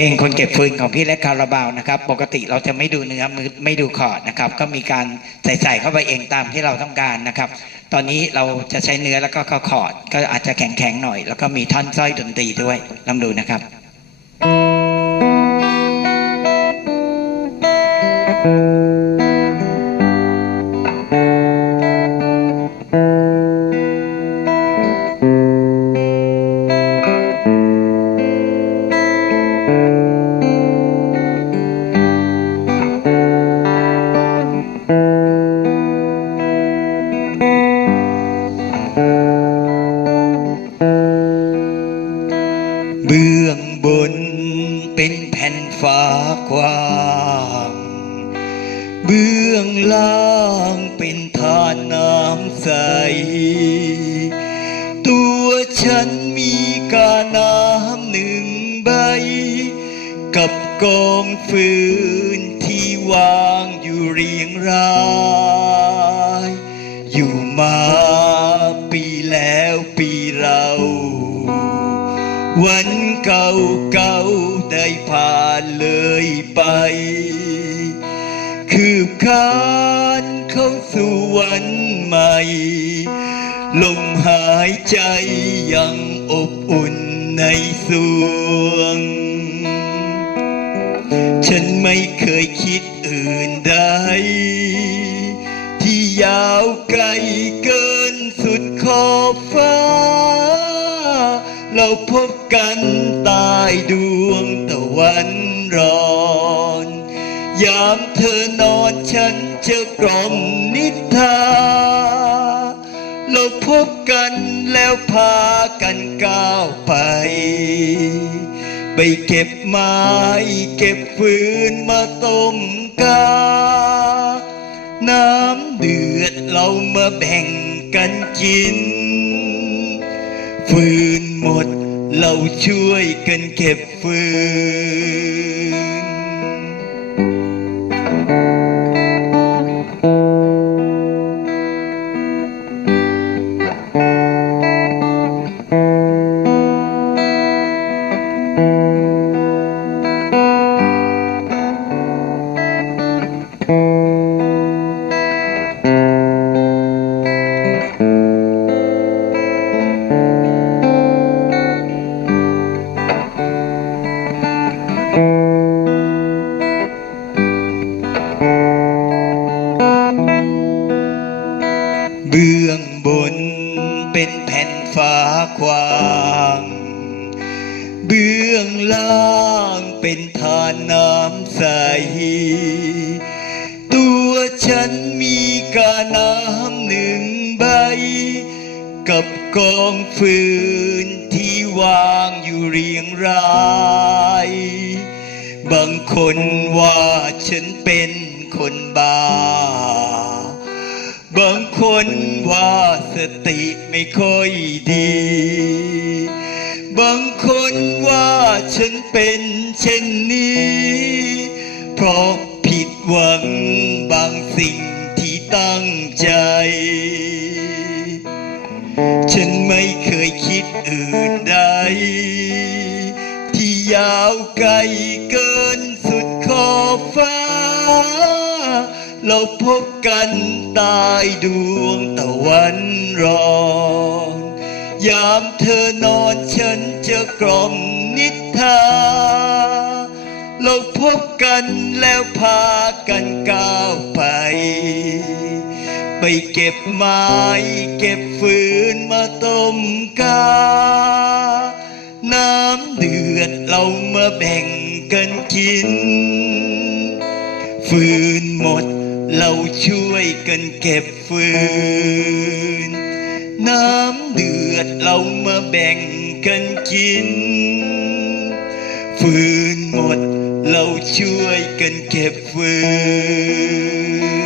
ลงคนเก็บฟืนของพี่เล็กคาราบาวนะครับ ปกติเราจะไม่ดูเนื้อมือไม่ดูคอร์ดนะครับ ก็มีการใส่ใส่เข้าไปเองตามที่เราต้องการนะครับ ตอนนี้เราจะใช้เนื้อแล้วก็คอร์ดก็อาจจะแข็งๆหน่อย แล้วก็มีท่อนสร้อยดนตรีด้วยลองดูนะครับเเป็นแผ่นฟ้ากว้างเบื้องล่างเป็นทานน้ำใส ตัวฉันมีกาน้ำหนึ่งใบ กับกองฟืนที่วางอยู่เรียงราย วันเก่าเก่าๆได้ผ่านเลยไป คืบคานเข้าสู่วันใหม่ ลมหายใจยังอบอุ่นในสวง ฉันไม่เคยคิดอื่นใด ที่ยาวไกลเกินสุดขอบฟ้า เราพบกันใตายดวงตะวันร้อน ยามเธอนอนฉันจะกล่อมนิทราเราพบกันแล้วพากันก้าวไป ไปเก็บไม้เก็บฟืนมาต้มกา น้ำเดือดเรามาแบ่งกันกิน ฟืนหมด เราช่วยกันเก็บฟืน เบื้องบนเป็นแผ่นฟ้ากว้าง เบื้องล่างเป็นทานน้ำใส ตัวฉันมีกาน้ำหนึ่งใบ กับกองฟืนที่วางอยู่เรียงราย บางคนว่าฉันเป็นคนบ้า คนว่าสติไม่ค่อยดี บางคนว่าฉันเป็นเช่นนี้ เพราะผิดหวังบางสิ่งที่ตั้งใจ ฉันไม่เคยคิดอื่นใด ที่ยาวไกลเกินสุดขอบฟ้า เราพบกันใตายดวงตะวันร้อน ยามเธอนอนฉันจะกล่อมนิทราเราพบกันแล้วพากันก้าวไป ไปเก็บไม้เก็บฟืนมาต้มกา น้ำเดือดเรามาแบ่งกันกิน ฟืนหมด เราช่วยกันเก็บฟืน น้ำเดือดเรามาแบ่งกันกิน ฟืนหมดเราช่วยกันเก็บฟืน